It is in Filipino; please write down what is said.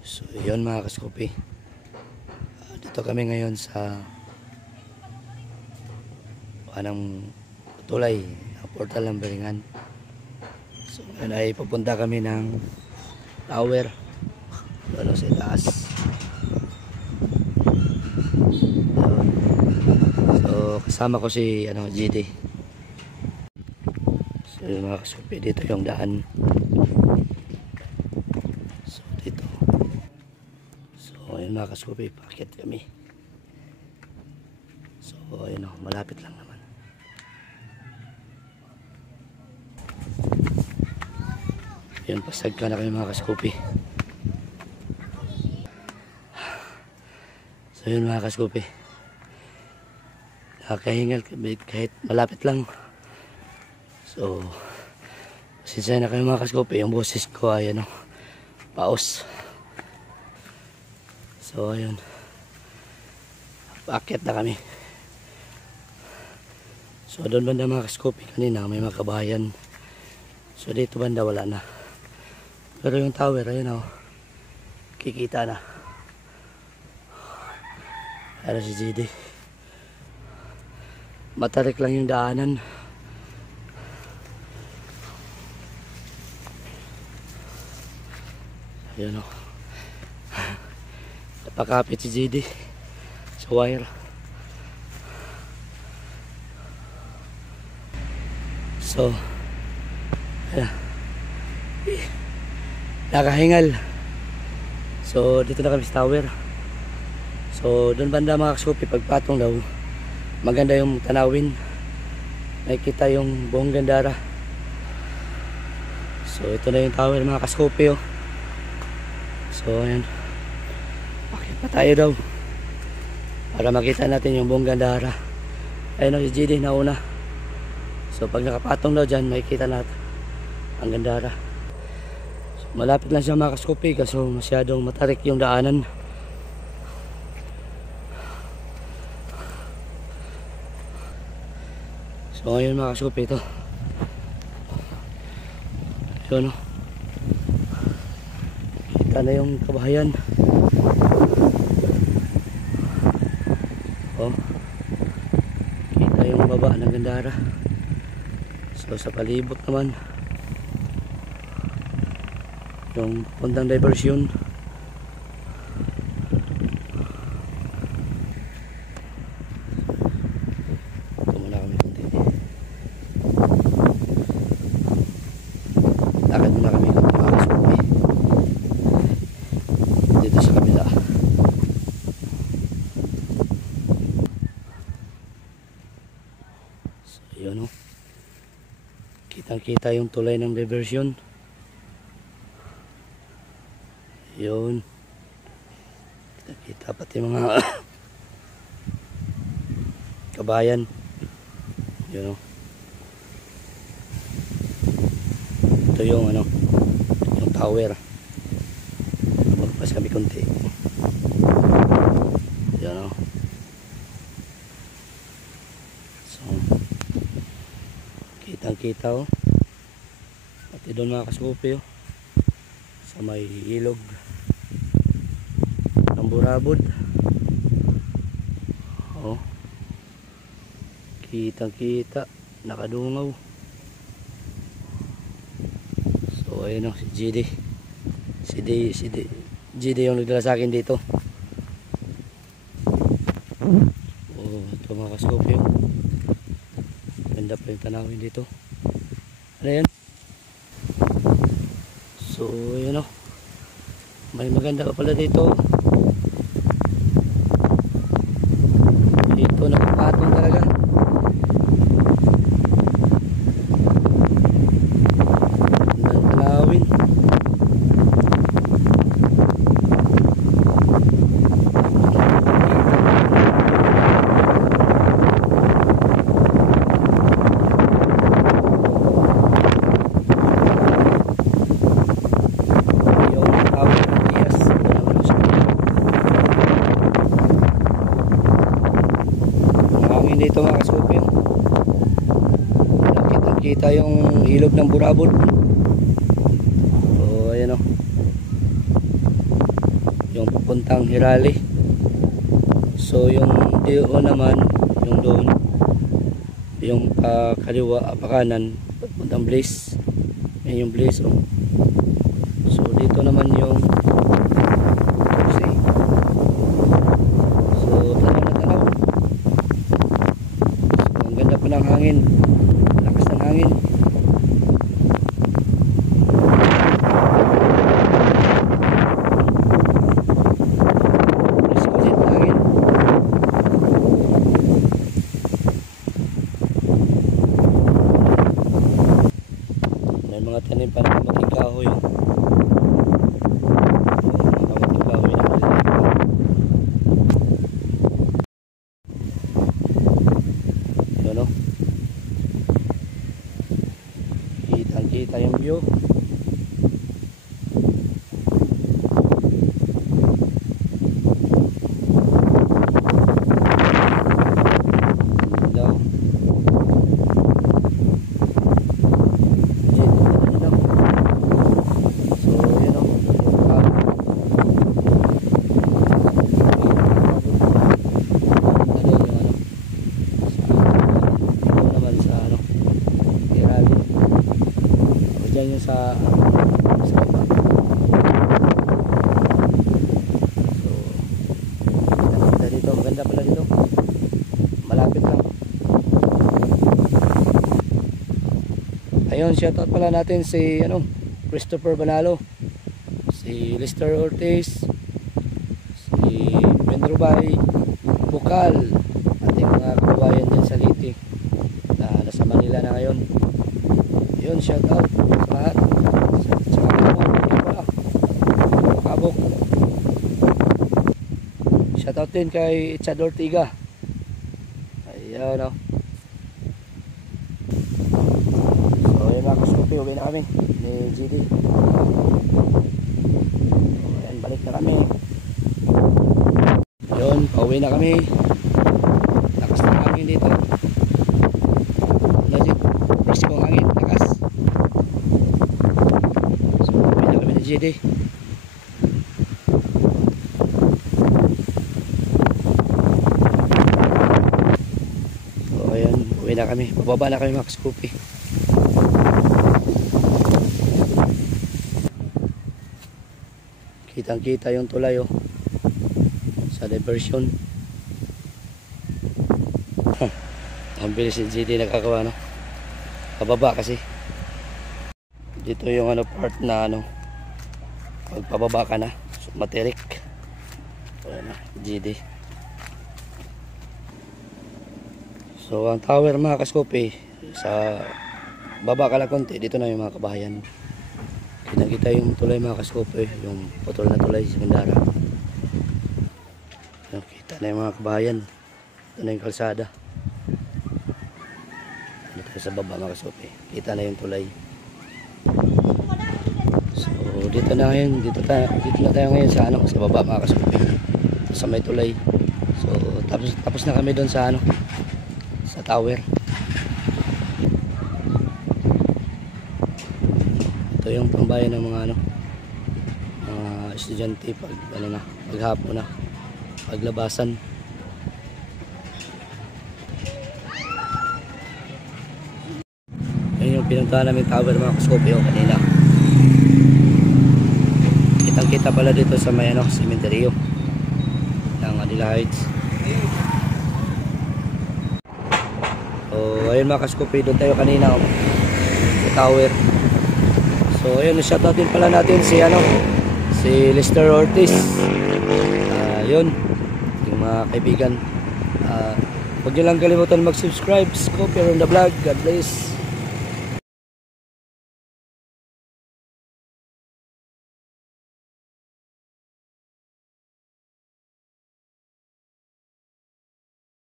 So yun mga kaskupi, dito kami ngayon sa anong tulay ng portal ng Beringan. So ngayon ay pupunta kami ng tower doon sa taas. So kasama ko si GD. So mga kaskupi, dito yung daan. So dito. So ayun mga kaskupi, paakyat kami. So ayun o, malapit lang naman. Ayun, pasag ka na kayo mga kaskupi. So ayun mga kaskupi, nakahingal kahit malapit lang. So pasensya na kayo mga kaskupi, yung boses ko ay paos. So ayun, paakyat na kami. So doon banda mga kaskupi, kanina may mga kabahayan. So dito banda wala na, pero yung tower ayun kikita na. Ano si GD, matarik lang yung daanan. Ayun napakapit si GD sa wire. So ayan, nakahingal. So dito na kami sa tower. So doon banda mga kaskupi, pagpatong daw maganda yung tanawin, nakikita yung buong Gandara. So ito na yung tower mga kaskupi So ayan, bakit pa tayo daw para makita natin yung buong Gandara. Ayun si GD nauna. So pag nakapatong daw dyan, makikita natin ang Gandara. So, malapit lang siya mga kaskupi, kaso masyadong matarik yung daanan. So ngayon mga kaskupi, ito yun kita na yung kabahayan. Kita yung baba ng Gandara. So sa palibot naman yung puntang diversyon. Lakad muna kami mga kaskupi dito sa kabila. So yun kitang kita yung tulay ng diversyon. Yun, kitang kita pati mga kabayan. Yun ito yung yung tower. Magpas kami konti. Yan so kitang kita pati doon mga kaskupi sa may ilog ng Burabod. Kitang kita, nakadungaw. So ayun si GD yung nagdala sa akin dito. Ito mga kaskupi ganda pa yung tanawin dito. Ano yan? So ayun may maganda ka pala dito. Dito nakapatong talaga. Dito mga kaskupi, kita yung ilog ng Burabod. So ayan papuntang Hirali. So yung doon naman, yung doon, yung kaliwa, pakanan, papuntang Blaze. Yan yung Blaze. Oh. So dito naman yung Tugsay. So tanaw na tanaw. So ang ganda pa ng hangin. Lakas ng hangin. Mga tanim pa na kamating kahoy. Kamating kahoy na ito, no? Kitang kita yung view. Diyan yung sa iba. So maganda dito, maganda pala dito, malapit lang. Ayun, shoutout pala natin si Christopher Banalo, si Lester Ortiz, si Benrubay Bukal, ating mga kababayan dyan sa Liti na nasa Manila na ngayon. Yun, shoutout sa lahat. Sa Kabok. Shoutout din kay Chad Ortiga. Ayan, o. So, yun mga kasupi, uwi na kami ni GD. Ayan, balik na kami. Yun, pauwi na kami. Lakas na hangin dito. Legit, presko hangin, lakas. So, uwi na kami ni GD. So, ayan, uwi na kami. Pababa na kami mga kaskupi. Kitang kita yung tulay, oh, sa diversion. Ang bilis si GD nakakawa, no? Pababa kasi dito yung part na pag pababa ka na, so, materik. Ayan na, GD. So ang tower mga kaskupi, sa baba ka lang konti, dito na yung mga kabahayan. Kita yung tulay mga kaskupi, yung putol na tulay sa Mandara. Kita na yung mga kabahayan. Ito na yung kalsada. Dito sa baba mga kaskupi, kita na yung tulay. So dito na ngayon, dito na tayo ngayon sa sa baba mga kaskupi, sa may tulay. So tapos na kami doon sa sa tower. Ito yung pambayan ng mga mga estudyante pag paghapon na, paglabasan. Ayun yung pinuntahan namin tower mga kaskupi kanina. Kitang kita pala dito sa may cementerio ng Manila Heights. So ayun mga kaskupi, doon tayo kanina sa tower. So ayun, shoutout din pala natin si si Lester Ortiz. Yun, yung mga kaibigan. Huwag nyo lang kalimutan mag-subscribe. Scope on the vlog. God bless.